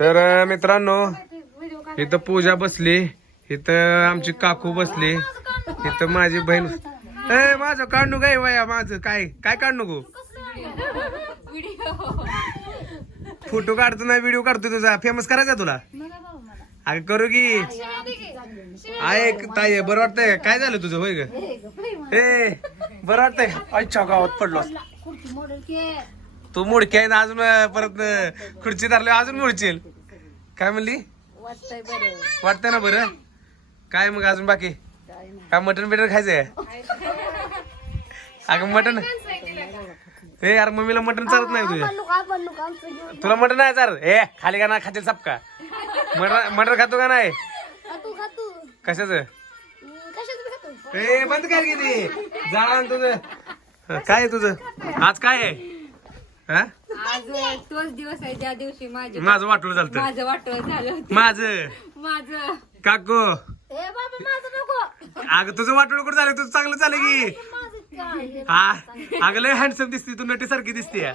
तर मित्रांनो इथं पूजा बसली इथं आमची काकू बसली इथं माझी बहीण ए माझं काढणू काय वया माझं काय? काय काढणू फोटो काढतो ना व्हिडिओ काढतो तुझा. फेमस करायचा तुला? अगं करू की. ऐक ताई बरं वाटतंय काय झालं तुझं? होय ग? ए बरं वाटतंय अच्छा गावात पडलो तू मुडकी आहे ना अजून परत खुर्ची धरली अजून मुडचील. काय म्हणली? वाटतंय ना बरं? काय मग अजून बाकी? काय मटन बिटन खायचंय? अगं मटन ए यार मम्मीला मटन चालत नाही तुझ्या तुला मटन नाही चालत? ए खाली का ना खातील साप का मटन मटन खातो का नाही? कशाच? ए बंद कर किती जाळा तुझं. हं, काय आहे तुझं? आज काय आहे? हा? आज तोच दिवस आहे ज्या दिवशी माझे माझं वाटोळ झालं माझं वाटोळ झालं होतं. माझं. माझं. काकू. अगं तुझं वाटोळ कुठं झालं? तुझं चांगलं चालेल की. हा. अगं लय हँडसम दिसते तू नटी सारखी दिसते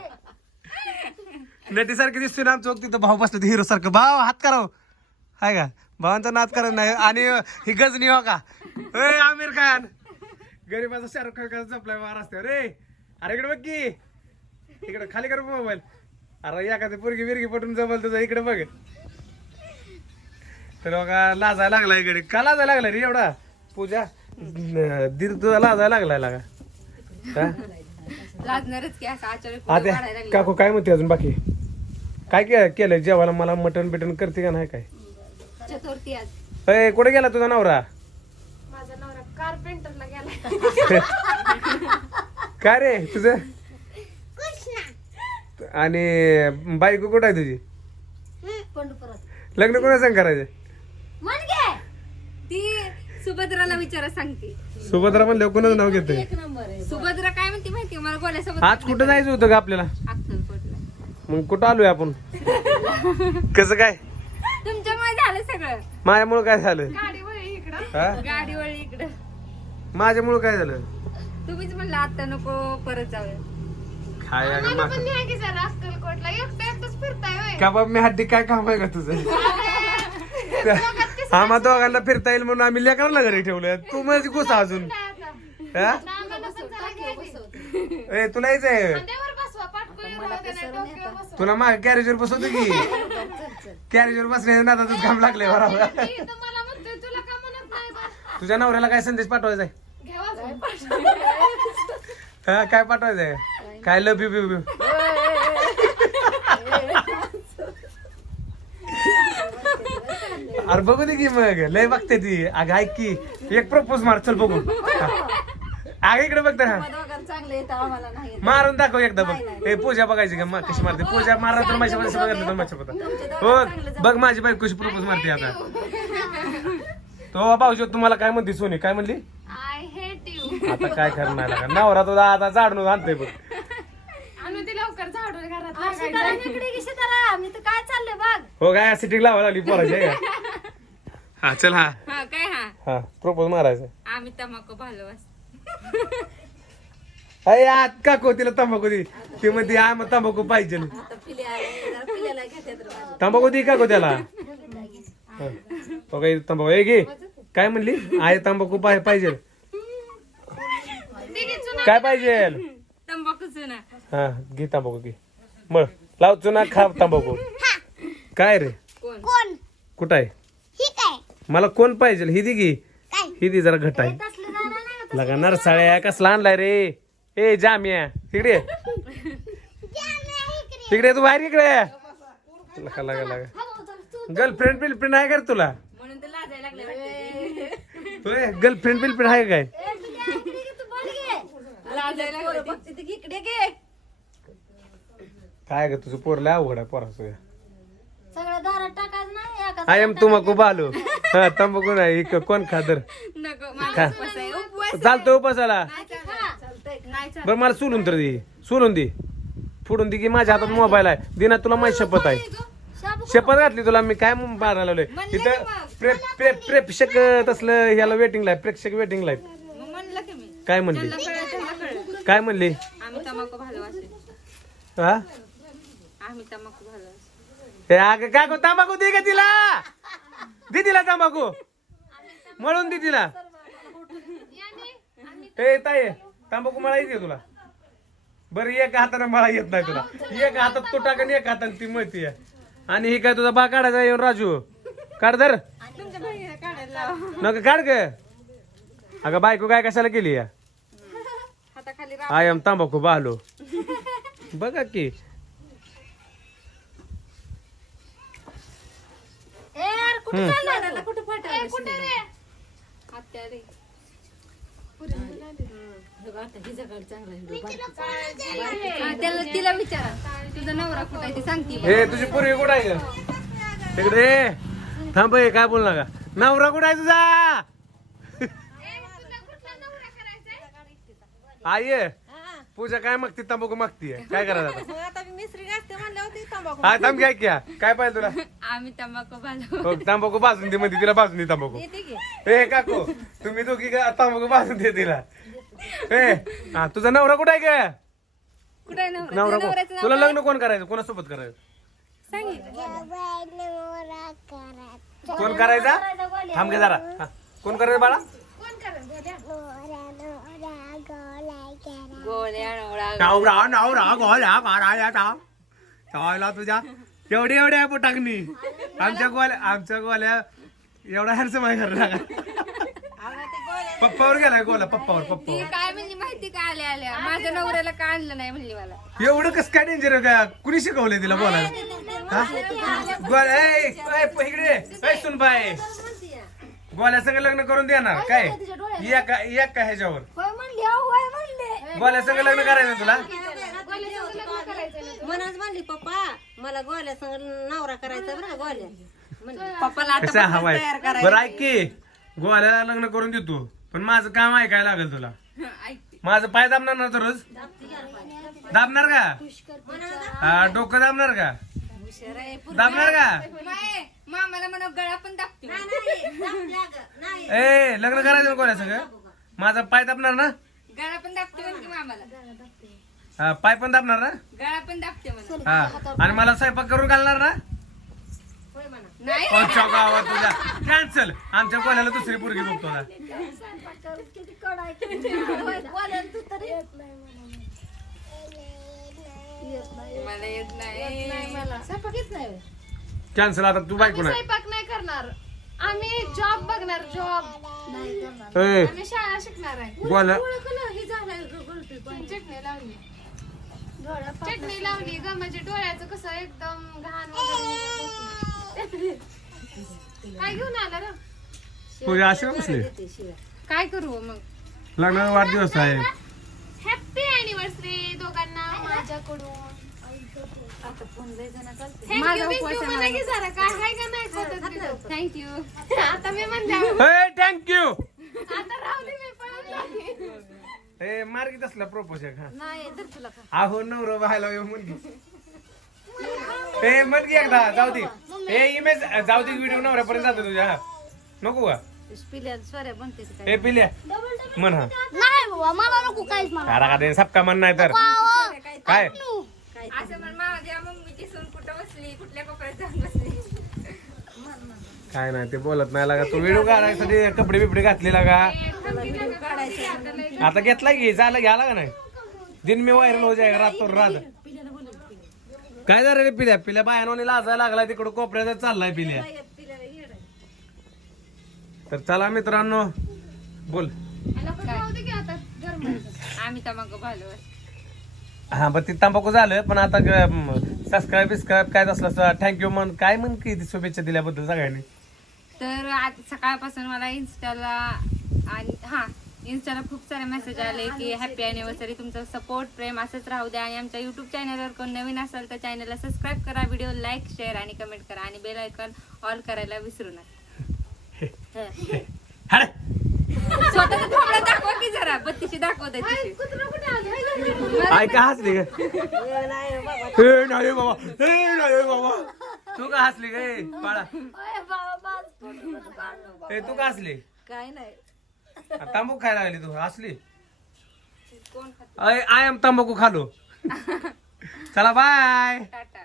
नटी सारखी दिसते ना आमचं तिथं भाऊ बसले हिरो सारखं. भाव हात कराव. हाय का? भावांचा नाच करत नाही. आणि ही गजनी हो का? ए आमिर खान. गरीबाचा शाहरुख खान कसा जपलाय वार असते रे अरे इकडे बघ की. इकडे खाली कर मोबाईल. अरे एखादी पोरगी बिरगी पटून जमल तुझं इकडे बघ. तर बघा लाजायला लागला इकडे. का लाजायला लागला रे एवढा? पूजा दीर तुझा लाजायला लागलाय लागा हा? लाजणारच की असं आचार्य आता काकू काय म्हणते अजून बाकी? काय के केलंय जेवायला? मला मटन बिटन करते का नाही काय? चतुर्थी आज. अय कुठे गेला तुझा नवरा? माझा नवरा कारपेंटरला गेला काय रे तुझं? आणि बायको कुठं आहे तुझी? लग्न कोणा सांग करायचं ती सुभद्राला विचारा सांगते. सुभद्रा म्हणलं कोणाचं नाव घेतोय? सुभद्रा काय म्हणते माहिती मला गोल्यासोबत आज कुठं जायचं होतं का आपल्याला? अक्कलकोटला. मग कुठं आलोय आपण? कसं काय? तुमच्यामुळे झालं सगळं. माझ्यामुळं काय झालं? गाडी वळली इकडं. हा? गाडी वळली इकडं. माझ्यामुळं काय झालं? तुम्हीच म्हणलं आता नको परत जाऊया. मला मा- पण न्या की जरा अक्कलकोटला. एकटं एकटंच फिरताय होय. का बाबा मी हड्डी काय काम आहे का तुझं? आम्हा दोघांना फिरता येईल म्हणून आम्ही लेकरांना घरी ठेवलं तू माझी गोसा अजून. आता. हा? आम्हाला पण जरा घ्यायची. ए तुला यायचंय खांद्यावर बसवा पाटकुळी राहू दे नाही डोक्यावर बसवा. तुला माग कॅरेजवर बसवतो की? कॅरेजवर बसण्याच्या नादातच घाम लागले बरोबर. ती तर मला म्हणतोय तुला का म्हणत नाही बा? तुझ्या नवऱ्याला काय संदेश पाठवायचा आहे. हा काय पाठवायचं आहे काय लव यू बिव बिव? अरे बघू दे की मग. लय बघते ती. अगं ऐक की. एक प्रपोज मार चल बघू. अगं इकडे बघ तर हा. चांगले येतं आम्हाला नाही मारून दाखव एकदा बघ. ए पूजा बघायची का? मा- कशी मारते? पूजा मारा तर माझ्या मध्ये बघितलं तर माझ्या पता हो बघ माझी बाई कशी प्रपोज मारते आता. तो भाऊजी तुम्हाला काय म्हणते सोनी? काय म्हणली? आय हेट यू आता काय करणार? लागा? नवरा तो आता जाडून आणतोय बघ. लवकर झाडून घरात लागायचं. काय चाललंय बघ. हो काय सिटिंग लावा लागली पोराची आहे का? हा चल हा. हा काय हा? हा प्रपोज मारायचं. आम्ही भालोवास अरे आत का को तिला तंबाखू दे? ती म्हणते हा मग तंबाखू पाहिजे. तंबाखू दे का को त्याला? हा. तो काही तंबाखू. ए घे. काय म्हणली? आहे तंबाखू पाहिजे. काय पाहिजे? तंबाखू चुना. हा घे तंबाखू घे. मळ. लाव चुना खा तंबाखू. काय रे? कोण? कुठं आहे? मला कोण पाहिजे? ही दे की. ही दे जरा घट आहे. लगा नरसाळ्या कसला आणलाय रे? ए जाम्या. तिकडे ये. तिकडे ये, तू बाहेर इकडे ये. लगा लगा लगा. गर्लफ्रेंड बिलफ्रेंड आहे का रे तुला? म्हणून तर लाजायला लागले तुला गर्लफ्रेंड बिलफ्रेंड आहे काय लाजायला लागले. इकडे घे काय ग तुझं पोरला अवघड आहे पोरा सगळं सगळं दारात टाकायचं नाही एका आय एम तुमाकू बालू. हा तंबाखू नाही इक- कोण खादर? नको माझा उपवास आहे उपवास चालतो उपासाला चालतंय नाही चालत बरं मला सोलून तर दे. सोलून दे. फोडून दे की माझ्या हातात मोबाईल आहे. दिना तुला माझी शपथ आहे. शाबू शपथ घातली तुला मी काय मारायला लावलोय इथं प्रे प्रे प्रेक्षक तसलं ह्याला वेटिंगला आहे प्रेक्षक मग म्हणलं की मी. काय म्हणली? त्यांना कळलं त्यांना कळलं. काय म्हणली? आम्ही हा? आम्ही हे अगं काय गो तांबाखू दे का तिला. दे तिला तांबाखू. मळून दे तिला. ए ताई तांबाखू मळा येते तुला. बरं एक हाताने मळा येत नाही तुला. एक हातात तो टाक आणि एक हाताने ती मळती आणि हे काय तुझा बा काढायचा येऊन राजू? काढ धर. तुमच्या बहिणीला काढायला लावा. नका काढ ग. अगं बायको काय कशाला केली या? हाताखाली आय एम तांबाखू बाहलो बघा की. कुठे कुठं कुठे रे? आत्या रे. हा, त्याला तिला विचारा. तुझा नवरा कुठे आहे ते सांगते हे तुझी पूर्वी कुठं आहे? ग? तिकडे ये. थांब हे, काय बोल नका. नवरा कुठं आहे तुझा? आई पूजा काय मागते? तंबाखू मागतीये काय करायचं आता? आता मी मिसरी घासते म्हणलं होती तंबाखू हा थांब काय क्या काय पाहिजे तुला? आम्ही तंबाखू भालो हो, तंबाखू भाजून दे मध्ये तिला भाजून दे तंबाखू. ए काकू तुम्ही दोघी का तंबाखू भाजून दे तिला. ए हा तुझा नवरा कुठं आहे का कुठे नवरा? नवरा तुझ्या कोण नवऱ्याचं नाव तुला काय? लग्न कोण करायचं? कोणासोबत करायचं? सांगितलं कोण करायचा. करायचा? गोल्या? थांब घे जरा. हा. कोण करायचं बाळा? गोळ्या नवरा नवरा नवरा गोल्या करायचा चावला तुझ्या एवढी एवढी आहे टाकणी आमच्या गोल्या आमच्या गोल्या एवढा हॅन्सम आहे खरं पप्पावर गेलाय गोला पप्पावर ती पप्पावर काय म्हणली माहिती का आल्या आल्या माझ्या नवऱ्याला का आणलं नाही म्हणली मला एवढं कसं काय डेंजर का कुणी शिकवलंय तिला बोलायला हा? गोल्या ए, ए, प- इकडे ए, सुन बाय गोल्या संग लग्न करून देणार काय एका एका ह्याच्यावर होय म्हणली अहो, होय म्हणले गोल्या संग लग्न करायचं तुला? म्हणूनच म्हणली पप्पा मला गोल्या संग नवरा करायचा बरं गोल्या? पप्पाला कसा आता हवाय? तयार करायचं बरं ऐक की गोल्याला लग्न करून देतो पण माझं काम ऐकायला लागेल तुला. माझं पाय दाबणार ना तर रोज? दाबणार का? हा, डोकं दाबणार का? दाबणार का? नाही, मामाला म्हणा गळा पण दाबते. ए लग्न करायचं ना गोल्या सगळं माझा पाय दाबणार ना? गळा पण दाबते म्हणते मामाला. हा, पाय पण दाबणार ना? गळा पण दाबते मला हा. आणि मला स्वयंपाक करून घालणार ना? नाही. आमच्या गावात तुझ्या कॅन्सल आमच्या गोल्याला दुसरी पोरगी बघतो ना. किती कडाय होय, गोल्या तू तरी येत नाही. मला येत नाही मला. स्वयंपाक येत नाही होय. कॅन्सल आता तू बायको नाही. स्वयंपाक नाही करणार. आम्ही जॉब बघणार जॉब ए, आम्ही शाळा शिकणार आहे. गोल्या हे झालंय चटणी लावली. चटणी लावली ग म्हणजे डोळ्याचं कसं एकदम घाण वगैरे काय घेऊन आला रे का बसली काय करू मग? लग्नाचा वाढदिवस आहे. हॅपी अॅनिव्हर्सरी दोघांना माझ्याकडून. माझा थँक्यू म्हणा की आहे का थँक्यू आता मी म्हणते थँक्यू आता राहू दे मी पळत जाते. ए मार्गी असला प्रपोज हा नाही तर तुला खा. अहो नवरा व्हायला येऊ मुलगी. ए मुलगी. एकदा जाऊ दे. ए इमेज जाऊ दे व्हिडिओ नवऱ्यापर्यंत जातो तुझ्या. हा नको का? पिल्या स्वऱ्या बनते ते काय. ए पिल्या. म्हण हा. नाही बाबा मला नको काहीच मला कारा का दे सबका मन नाही तर. काय? असं म्हण माझ्या मम्मीची सून कुठं बसली कुठल्या कोपऱ्यात जाऊन बसली. काय नाही ते बोलत नाही लागा तू व्हिडिओ काढायसाठी कपडे बिपडे घातलेला का? आता घेतला की झालं घ्याला का नाही? दिन मी व्हायरल हो जाय रात रात. काय झालं रे पिल्या? पिल्या बायानोनी लाजायला लागला तिकडं कोपऱ्यात चाललाय पिल्या. तर चला मित्रांनो बोल. आम्ही तंबाखू भालो हा पण ते तंबाखू झालं पण आता सबस्क्राईब बिस्क्राईब काय असलं थँक्यू म्हण काय म्हण की ती शुभेच्छा दिल्याबद्दल सगळ्यांनी? तर आज सकाळपासून मला इन्स्टाला आणि हा इन्स्टाला खूप सारे मेसेज आले की हॅपी अॅनिव्हर्सरी तुमचं सपोर्ट प्रेम असंच राहू द्या. आणि आमच्या युट्यूब चॅनलवर कोण नवीन असाल तर चॅनलला सबस्क्राईब करा व्हिडिओ लाईक शेअर आणि कमेंट करा आणि बेल आयकॉन ऑल करायला विसरू नका. की जरा बत्तीशी दाखवत आहे कुत्रा कुठे आलं? ऐका हसली का नाही बाबा. नाही बाबा. तू का हसली गे? बाळा. ए तू का हसली? काय नाही. तांबाखू खायला लागली तू. हसली? आय एम तांबाखू खालो. चला बाय. टाटा.